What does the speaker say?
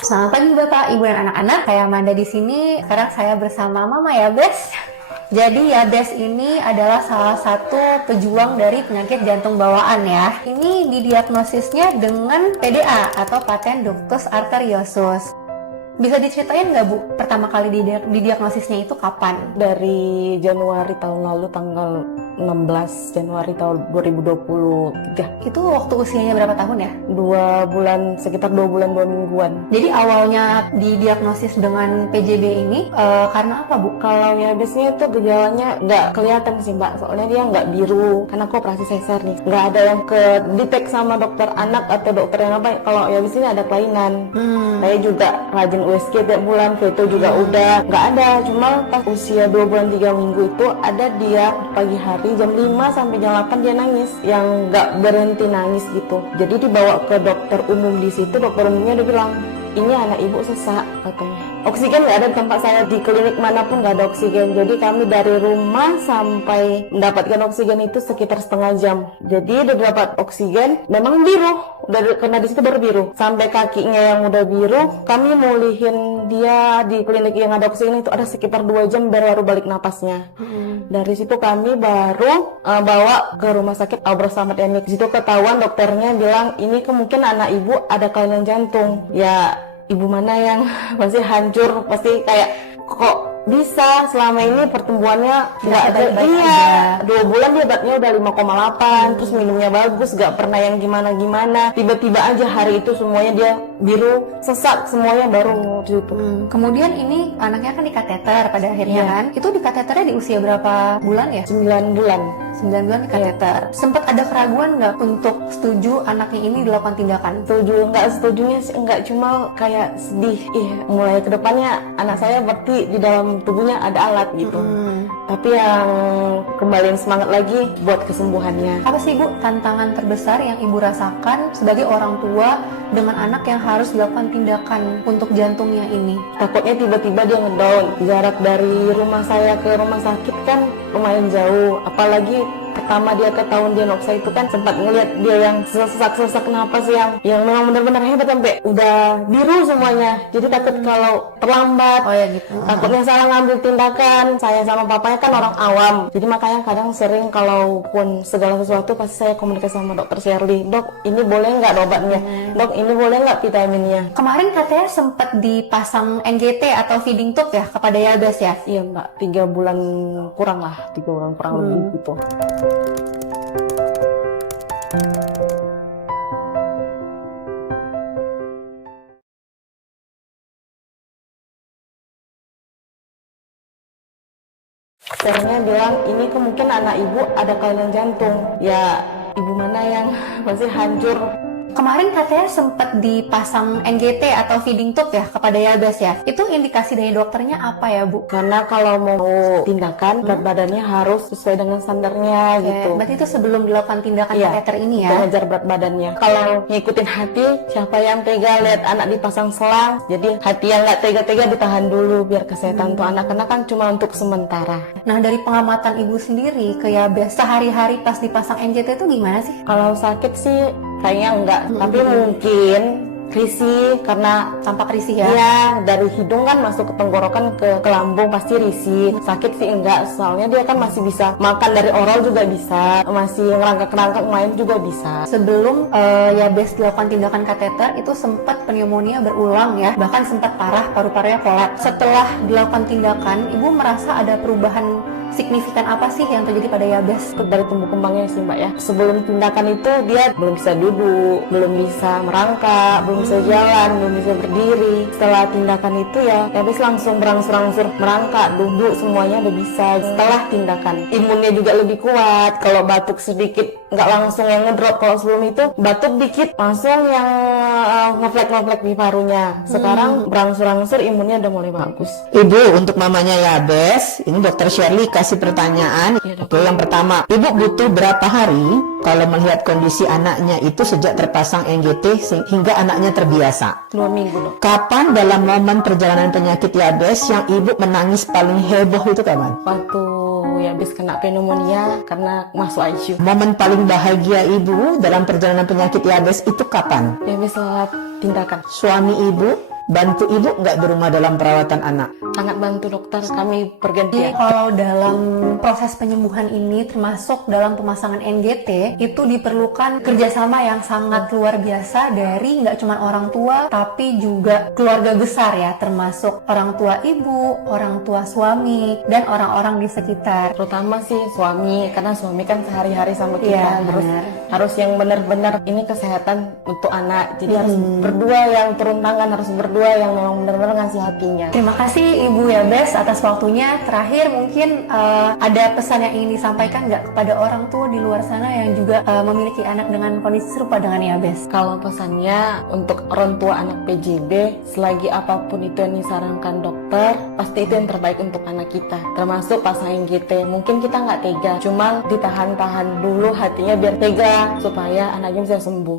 Selamat pagi Bapak, Ibu dan anak-anak. Saya Amanda di sini. Sekarang saya bersama Mama Yabes. Jadi Yabes ini adalah salah satu pejuang dari penyakit jantung bawaan ya. Ini didiagnosisnya dengan PDA atau paten ductus arteriosus. Bisa diceritain nggak Bu, pertama kali didiagnosisnya itu kapan? Dari Januari tahun lalu, tanggal 16 Januari tahun 2023. Itu waktu usianya berapa tahun ya? 2 bulan, sekitar 2 bulan 2 mingguan. Jadi awalnya didiagnosis dengan PJB ini karena apa Bu? Kalau ya biasanya itu gejalanya nggak kelihatan sih Mbak, soalnya dia nggak biru, karena aku operasi sesar nih. Nggak ada yang ke detect sama dokter anak atau dokter yang apa. Kalau ya biasanya ada kelainan. Saya juga rajin USG tiap bulan, veto juga udah. Nggak ada, cuma pas usia 2 bulan 3 minggu itu ada dia pagi hari jam 5 sampai jam 8 dia nangis, yang nggak berhenti nangis gitu. Jadi dibawa ke dokter umum di situ, dokter umumnya udah bilang, ini anak ibu sesak katanya. Oksigen nggak ada di tempat saya, di klinik manapun nggak ada oksigen. Jadi kami dari rumah sampai mendapatkan oksigen itu sekitar setengah jam. Jadi udah dapat oksigen, memang biru, udah kena di situ baru biru. Sampai kakinya yang udah biru, kami mulihin dia di klinik yang ada oksigen itu ada sekitar 2 jam baru balik napasnya. Dari situ kami baru bawa ke rumah sakit Albert Samad Yani. Di situ ketahuan dokternya bilang ini kemungkinan anak ibu ada kelainan jantung. Ya ibu mana yang pasti hancur, pasti kayak kok bisa selama ini pertumbuhannya nggak ada. Iya, 2 bulan dia beratnya udah 5,8, terus minumnya bagus, nggak pernah yang gimana-gimana. Tiba-tiba aja hari itu semuanya dia biru, sesak semuanya baru gitu. Kemudian ini anaknya kan di kateter pada akhirnya kan. Itu di kateternya di usia berapa bulan ya? 9 bulan. 9 bulan di kateter. Sempat ada keraguan nggak untuk setuju anaknya ini dilakukan tindakan? Setuju, nggak setujunya sih nggak, cuma kayak sedih. Mulai kedepannya anak saya berarti di dalam tubuhnya ada alat gitu. Tapi yang kembaliin semangat lagi buat kesembuhannya. Apa sih Bu tantangan terbesar yang Ibu rasakan sebagai orang tua dengan anak yang harus dilakukan tindakan untuk jantungnya ini? Takutnya tiba-tiba dia ngedown. Jarak dari rumah saya ke rumah sakit kan lumayan jauh. Apalagi pertama dia ketahuan diagnosa itu kan sempat ngelihat dia yang sesak-sesak napas yang memang benar-benar hebat sampai udah biru semuanya. Jadi takut kalau terlambat. Oh ya gitu. Takutnya salah ngambil tindakan. Saya sama papanya kan orang awam. Jadi makanya kadang sering kalaupun segala sesuatu pasti saya komunikasi sama dokter Shirley. Dok, ini boleh nggak obatnya? Dok, ini boleh nggak vitaminnya? Kemarin katanya sempat dipasang NGT atau feeding tube ya kepada Yabes ya? Iya Mbak, 3 bulan kurang lah, 3 bulan kurang lebih gitu. Dokternya bilang ini kemungkinan anak ibu ada kelainan jantung. Ya ibu mana yang pasti hancur. Kemarin katanya sempat dipasang NGT atau feeding tube ya kepada Yabes ya? Itu indikasi dari dokternya apa ya Bu? Karena kalau mau tindakan berat badannya harus sesuai dengan standarnya gitu. Berarti itu sebelum dilakukan tindakan kateter ini ya? Mengejar berat badannya. Kalau ngikutin hati, siapa yang tega lihat anak dipasang selang. Jadi hati yang nggak tega-tega ditahan dulu biar kesehatan tuh anak-anak kan cuma untuk sementara. Nah dari pengamatan Ibu sendiri ke Yabes sehari-hari pas dipasang NGT itu gimana sih? Kalau sakit sih kayaknya enggak, tapi mungkin risih karena Tampak risih ya? iya, dari hidung kan masuk ke tenggorokan ke lambung pasti risih. Sakit sih enggak, soalnya dia kan masih bisa makan dari oral juga bisa, masih ngerangkak-ngerangkak main juga bisa. Sebelum Yabes dilakukan tindakan kateter itu sempat pneumonia berulang ya, bahkan sempat parah paru-parunya kolaps. Setelah dilakukan tindakan, Ibu merasa ada perubahan signifikan apa sih yang terjadi pada Yabes? Dari tumbuh kembangnya sih Mbak ya. Sebelum tindakan itu dia belum bisa duduk, belum bisa merangkak, belum bisa jalan, belum bisa berdiri. Setelah tindakan itu ya Yabes langsung berangsur-angsur merangkak, duduk, semuanya udah bisa. Setelah tindakan imunnya juga lebih kuat. Kalau batuk sedikit nggak langsung yang ngedrop. Kalau sebelum itu batuk dikit langsung yang ngeflek-ngeflek di parunya. Sekarang berangsur-angsur imunnya udah mulai bagus. Ibu, untuk mamanya Yabes, ini dokter Shirley kasih pertanyaan. Oke, yang pertama, Ibu butuh berapa hari kalau melihat kondisi anaknya itu sejak terpasang NGT hingga anaknya terbiasa? 2 minggu dok. Kapan dalam momen perjalanan penyakit Yabes yang Ibu menangis paling heboh itu kapan? Waktu Yabes kena pneumonia karena masuk ICU. Momen paling bahagia Ibu dalam perjalanan penyakit Yabes itu kapan? Yabes setelah tindakan. Suami Ibu bantu ibu nggak di rumah dalam perawatan anak? Sangat bantu dokter, kami Jadi pergantian. kalau dalam proses penyembuhan ini termasuk dalam pemasangan NGT itu diperlukan kerjasama yang sangat luar biasa dari nggak cuma orang tua tapi juga keluarga besar ya, termasuk orang tua ibu, orang tua suami, dan orang-orang di sekitar. Terutama sih suami, karena suami kan sehari-hari sama kita. Iya, Terus benar. harus yang benar-benar ini kesehatan untuk anak. Jadi harus berdua yang turun tangan, harus berdua yang memang benar-benar ngasih hatinya. Terima kasih Ibu ya Bes atas waktunya. Terakhir mungkin ada pesan yang ingin disampaikan nggak kepada orang tua di luar sana yang juga memiliki anak dengan kondisi serupa dengan ya Bes? Kalau pesannya untuk orang tua anak PJB, selagi apapun itu yang disarankan dokter, pasti itu yang terbaik untuk anak kita. Termasuk pasang NGT. Mungkin kita nggak tega, cuma ditahan-tahan dulu hatinya biar tega supaya anaknya bisa sembuh.